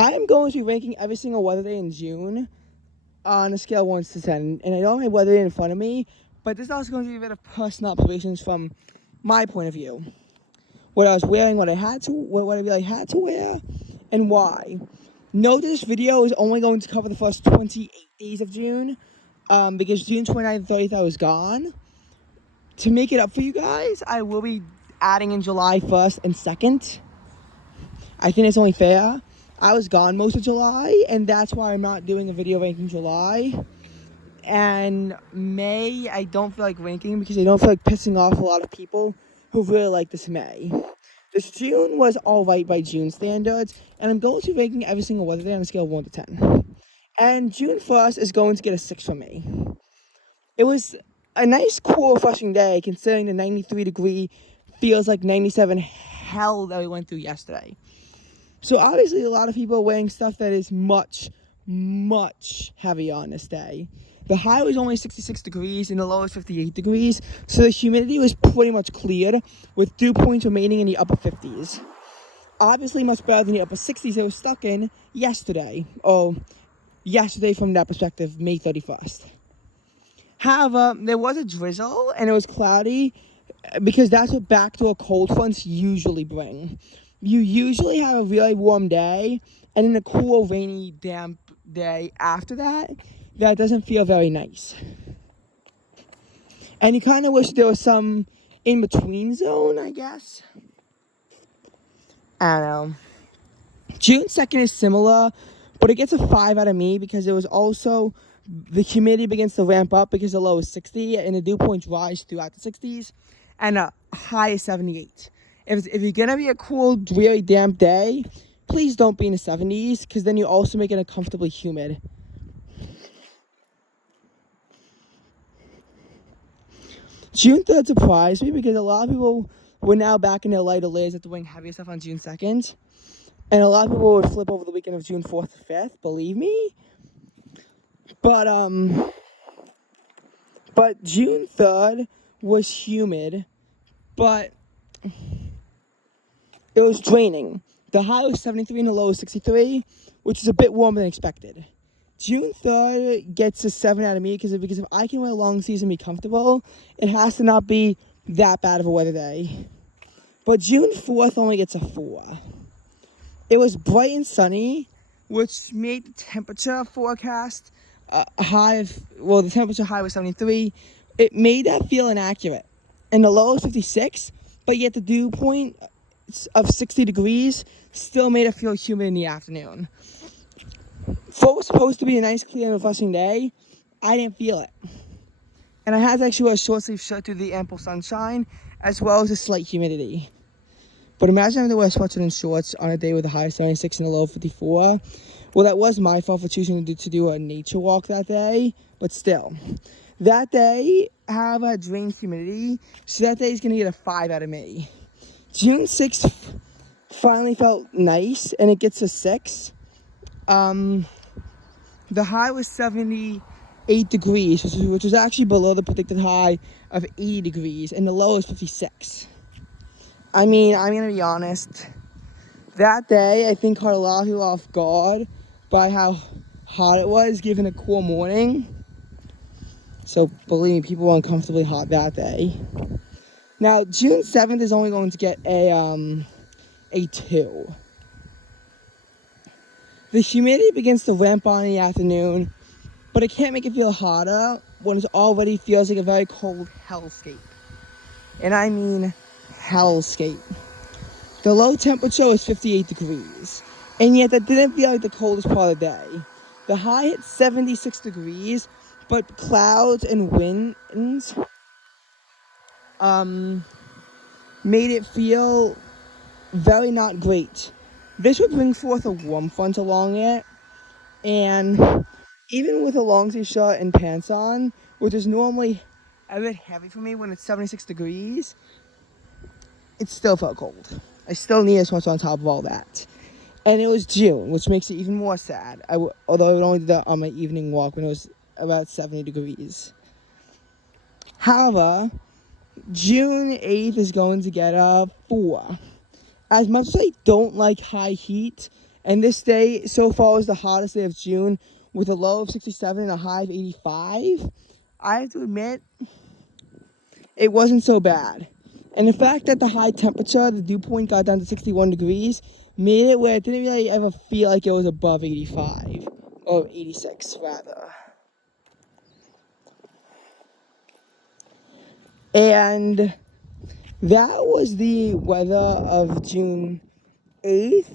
I am going to be ranking every single weather day in June on a scale of 1 to 10. And I don't have weather day in front of me, but this is also going to be a bit of personal observations from my point of view. What I was wearing, what I really had to wear, and why. Note this video is only going to cover the first 28 days of June, because June 29th and 30th I was gone. To make it up for you guys, I will be adding in July 1st and 2nd. I think it's only fair. I was gone most of July, and that's why I'm not doing a video ranking July. And May, I don't feel like ranking because I don't feel like pissing off a lot of people who really like this May. This June was alright by June standards, and I'm going to be ranking every single weather day on a scale of 1 to 10. And June 1st is going to get a 6 from me. It was a nice, cool, refreshing day considering the 93 degree feels like 97 hell that we went through yesterday. So obviously a lot of people are wearing stuff that is much, much heavier on this day. The high was only 66 degrees and the low was 58 degrees, so the humidity was pretty much cleared with dew points remaining in the upper 50s. Obviously much better than the upper 60s I was stuck in yesterday. Yesterday from that perspective, May 31st. However, there was a drizzle and it was cloudy because that's what backdoor cold fronts usually bring. You usually have a really warm day and then a cool, rainy, damp day after that doesn't feel very nice. And you kind of wish there was some in-between zone, I guess. I don't know. June 2nd is similar, but it gets a 5 out of me because it was also the humidity begins to ramp up because the low is 60 and the dew points rise throughout the 60s and a high is 78. If you're going to be a cool, really damp day, please don't be in the 70s because then you're also making it comfortably humid. June 3rd surprised me because a lot of people were now back in their lighter layers after wearing heavier stuff on June 2nd. And a lot of people would flip over the weekend of June 4th to 5th, believe me. But June 3rd was humid, but it was draining. The high was 73 and the low was 63, which is a bit warmer than expected. June 3rd gets a 7 out of me because if I can wear long sleeves and be comfortable, it has to not be that bad of a weather day. But June 4th only gets a 4. It was bright and sunny, which made the temperature forecast the temperature high was 73. It made that feel inaccurate. And the low was 56, but yet the dew point of 60 degrees still made it feel humid in the afternoon. For what was supposed to be a nice, clear, and refreshing day, I didn't feel it. And I had to actually wear a short sleeve shirt through the ample sunshine, as well as the slight humidity. But imagine having to wear sweatshirt and shorts on a day with a high 76 and a low 54. Well, that was my fault for choosing to do a nature walk that day, but still. That day, however, had drained humidity, so that day is going to get a 5 out of me. June 6th finally felt nice, and it gets a 6. The high was 78 degrees, which was actually below the predicted high of 80 degrees, and the low is 56. I mean, I'm going to be honest. That day, I think caught a lot of people off guard by how hot it was, given a cool morning. So, believe me, people were uncomfortably hot that day. Now, June 7th is only going to get a 2. The humidity begins to ramp on in the afternoon, but it can't make it feel hotter when it already feels like a very cold hellscape. And I mean hellscape. The low temperature was 58 degrees, and yet that didn't feel like the coldest part of the day. The high hit 76 degrees, but clouds and winds made it feel very not great. This would bring forth a warm front along it, and even with a long sleeve shirt and pants on, which is normally a bit heavy for me when it's 76 degrees, it still felt cold. I still need a sweater on top of all that. And it was June, which makes it even more sad. Although I would only do that on my evening walk when it was about 70 degrees. However, June 8th is going to get a 4. As much as I don't like high heat, And this day so far was the hottest day of June with a low of 67 and a high of 85. I have to admit, it wasn't so bad. And the fact that the high temperature, the dew point got down to 61 degrees, made it where it didn't really ever feel like it was above 85. Or 86, rather. And that was the weather of June 8th.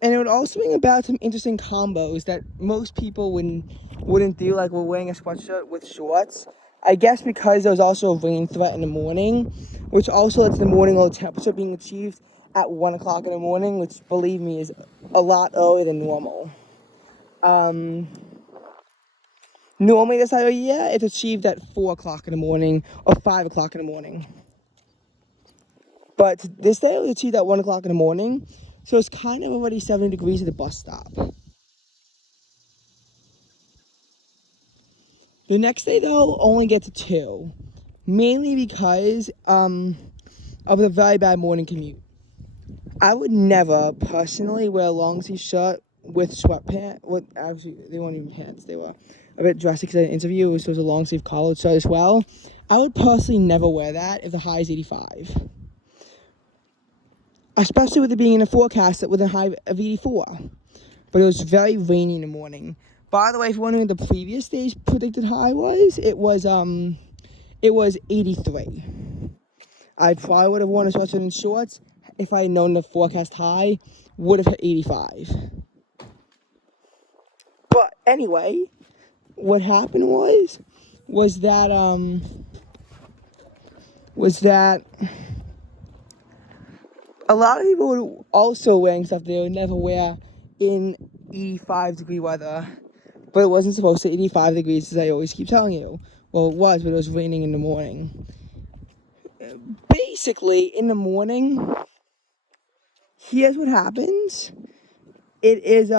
And it would also bring about some interesting combos that most people wouldn't do, like we're wearing a sweatshirt with shorts. I guess because there was also a rain threat in the morning, which also led to the morning low temperature being achieved at 1 o'clock in the morning, which, believe me, is a lot earlier than normal. Normally this time of year, it's achieved at 4 o'clock in the morning or 5 o'clock in the morning. But this day it was achieved at 1 o'clock in the morning, so it's kind of already 70 degrees at the bus stop. The next day, though, only gets a 2, mainly because of the very bad morning commute. I would never personally wear a long sleeve shirt with sweatpants. Actually, they weren't even pants. They were a bit drastic because I had an interview, so it was a long sleeve collared shirt as well. I would personally never wear that if the high is 85. Especially with it being in a forecast with a high of 84. But it was very rainy in the morning. By the way, if you're wondering what the previous day's predicted high was, it was 83. I probably would have worn a sweatshirt and shorts if I had known the forecast high would have hit 85. But anyway, what happened was that a lot of people were also wearing stuff they would never wear in 85 degree weather. But it wasn't supposed to 85 degrees, as I always keep telling you. Well, it was, but it was raining in the morning. Basically, in the morning, here's what happens. It is,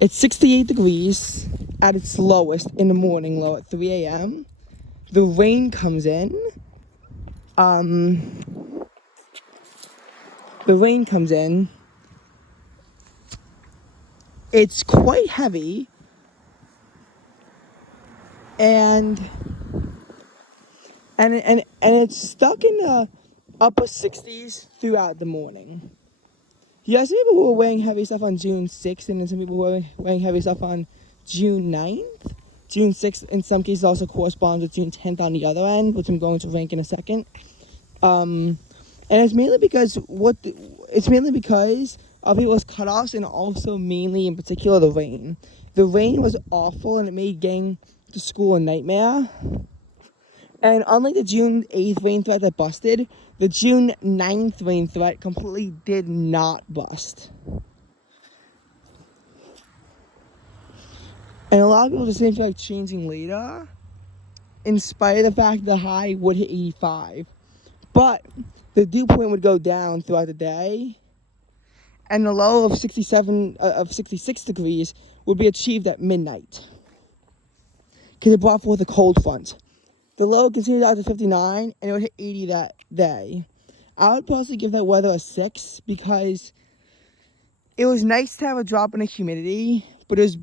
it's 68 degrees at its lowest in the morning, low at 3 a.m. The rain comes in. It's quite heavy. And it's stuck in the upper 60s throughout the morning. You have some people who are wearing heavy stuff on June 6th, and then some people who are wearing heavy stuff on June 9th. June 6th, in some cases, also corresponds with June 10th on the other end, which I'm going to rank in a second. And it's mainly because of people's cutoffs, and also mainly, in particular, the rain. The rain was awful, and it made getting to school a nightmare. And unlike the June 8th rain threat that busted, the June 9th rain threat completely did not bust. And a lot of people just didn't feel like changing later, in spite of the fact the high would hit 85. But the dew point would go down throughout the day, and the low of 66 degrees would be achieved at midnight, because it brought forth a cold front. The low continued out to 59, and it would hit 80 that day. I would possibly give that weather a 6, because it was nice to have a drop in the humidity, but it was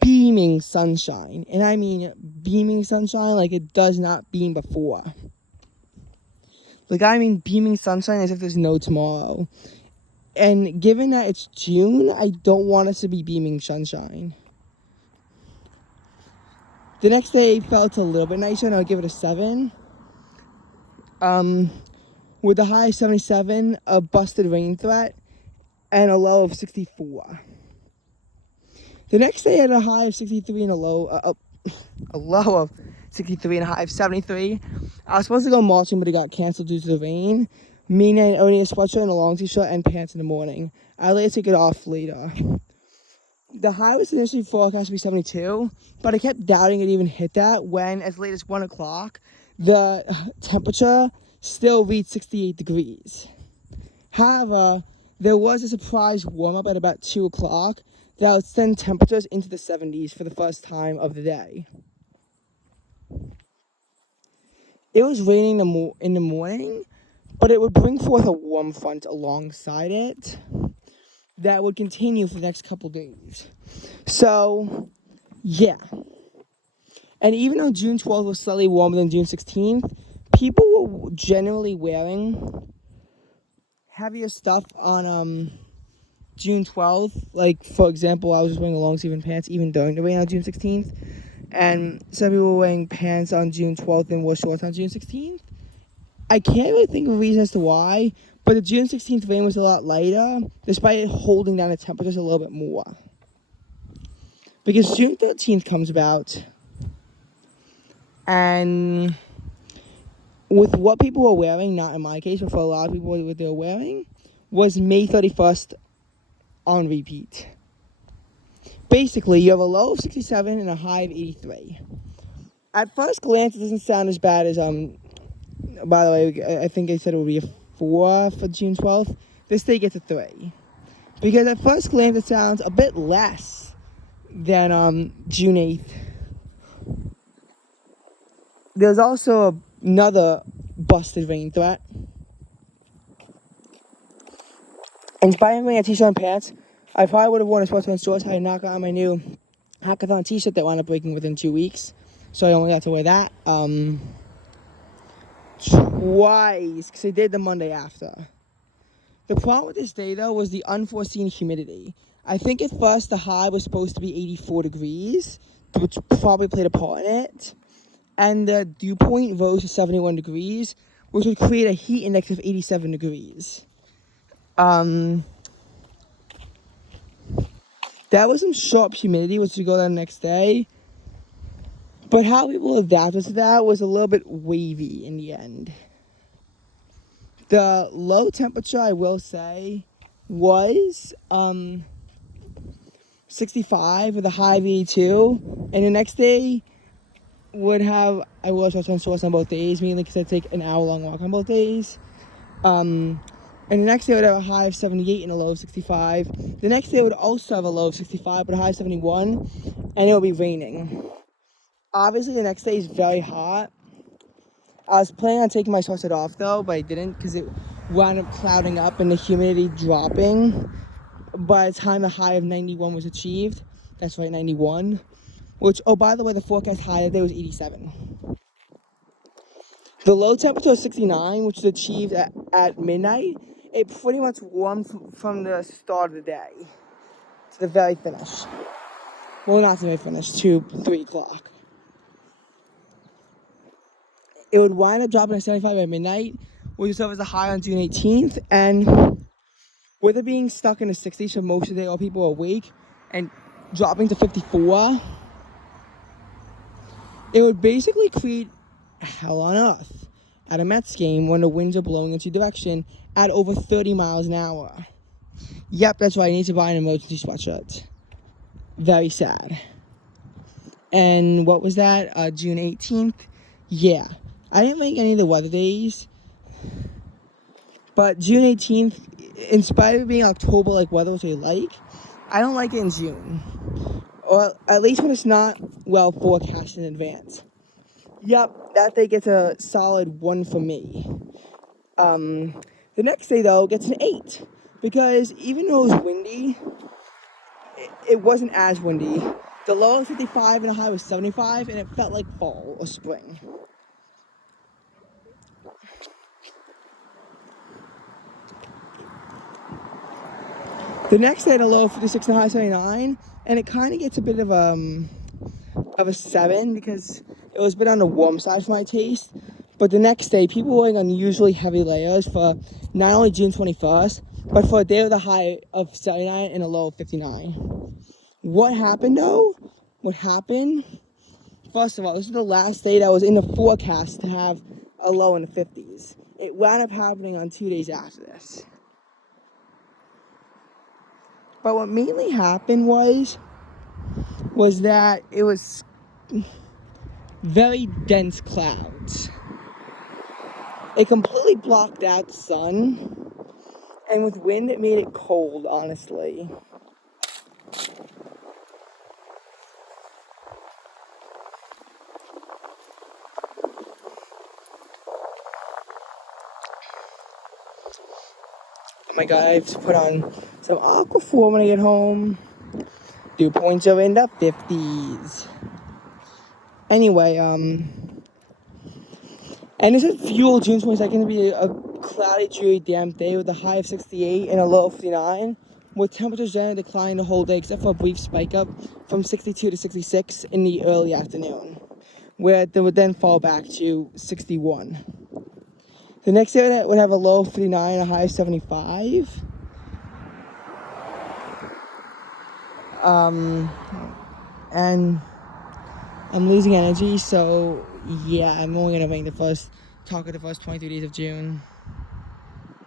beaming sunshine. And I mean beaming sunshine like it does not beam before. Like, I mean beaming sunshine as if there's no tomorrow. And given that it's June, I don't want us to be beaming sunshine. The next day felt a little bit nicer, and I'll give it a 7. With a high of 77, a busted rain threat, and a low of 64. The next day had a high of 63 and a low of 63 and a high of 73. I was supposed to go marching, but it got canceled due to the rain, meaning I only had a sweatshirt and a long t-shirt and pants in the morning. I later took it off later. The high was initially forecast to be 72, but I kept doubting it even hit that when, as late as 1 o'clock, the temperature still reached 68 degrees. However, there was a surprise warm-up at about 2 o'clock that would send temperatures into the 70s for the first time of the day. it was raining in the morning, but it would bring forth a warm front alongside it that would continue for the next couple days. So, yeah. And even though June 12th was slightly warmer than June 16th, people were generally wearing heavier stuff on June 12th. Like, for example, I was just wearing a long sleeve and pants even during the rain on June 16th. And some people were wearing pants on June 12th and wore shorts on June 16th. I can't really think of a reason as to why, but the June 16th rain was a lot lighter, despite it holding down the temperatures a little bit more. Because June 13th comes about, and with what people were wearing, not in my case, but for a lot of people what they were wearing, was May 31st on repeat. Basically, you have a low of 67 and a high of 83. At first glance, it doesn't sound as bad as, by the way, I think I said it would be a 4 for June 12th. This day gets a 3. Because at first glance, it sounds a bit less than June 8th. There's also another busted rain threat. In spite of wearing a t-shirt and pants, I probably would have worn a sportsman shorts had I not gotten my new hackathon t-shirt that wound up breaking within 2 weeks. So I only got to wear that twice, because I did the Monday after. The problem with this day, though, was the unforeseen humidity. I think at first the high was supposed to be 84 degrees, which probably played a part in it. And the dew point rose to 71 degrees, which would create a heat index of 87 degrees. That was some sharp humidity, which would go down the next day. But how people adapted to that was a little bit wavy in the end. The low temperature, I will say, was 65 with a high of 82. And the next day would have, I will touch on source on both days, mainly because I take an hour-long walk on both days. And the next day would have a high of 78 and a low of 65. The next day would also have a low of 65, but a high of 71, and it will be raining. Obviously, the next day is very hot. I was planning on taking my sweatshirt off, though, but I didn't because it wound up clouding up and the humidity dropping. By the time the high of 91 was achieved, that's right, 91, which, oh, by the way, the forecast high that day was 87. The low temperature was 69, which was achieved at midnight. It pretty much warmed from the start of the day to the very finish. Well, not to the very finish, to 3 o'clock. It would wind up dropping to 75 by midnight, which served as a high on June 18th. And with it being stuck in the 60s for most of the day, all people were awake, and dropping to 54, it would basically create hell on earth at a Mets game when the winds are blowing into direction at over 30 miles an hour. Yep, that's right, I need to buy an emergency sweatshirt. Very sad. And what was that? June 18th? Yeah. I didn't make any of the weather days. But June 18th, in spite of it being October like weather, which I like, I don't like it in June. Or at least when it's not well forecast in advance. Yep, that day gets a solid 1 for me. The next day, though, gets an 8. Because even though it was windy, it wasn't as windy. The low was 55 and the high was 75, and it felt like fall or spring. The next day, the low of 56 and the high 79, and it kind of gets a bit of a 7 because it was a bit on the warm side for my taste. But the next day, people were wearing unusually heavy layers for not only June 21st, but for a day with a high of 79 and a low of 59. What happened, though? What happened? First of all, this is the last day that was in the forecast to have a low in the 50s. It wound up happening on 2 days after this. But what mainly happened was that it was very dense clouds. It completely blocked out the sun, and with wind it made it cold, honestly. Oh my god, I have to put on some Aquaphor when I get home. Dew points are in the 50s. Anyway, and this is fuel June 22nd to be a cloudy, dreary, damp day with a high of 68 and a low of 59, with temperatures generally declining the whole day except for a brief spike up from 62 to 66 in the early afternoon, where they would then fall back to 61. The next day that would have a low of 59 and a high of 75. And I'm losing energy, so yeah, I'm only gonna talk of the first 23 days of June.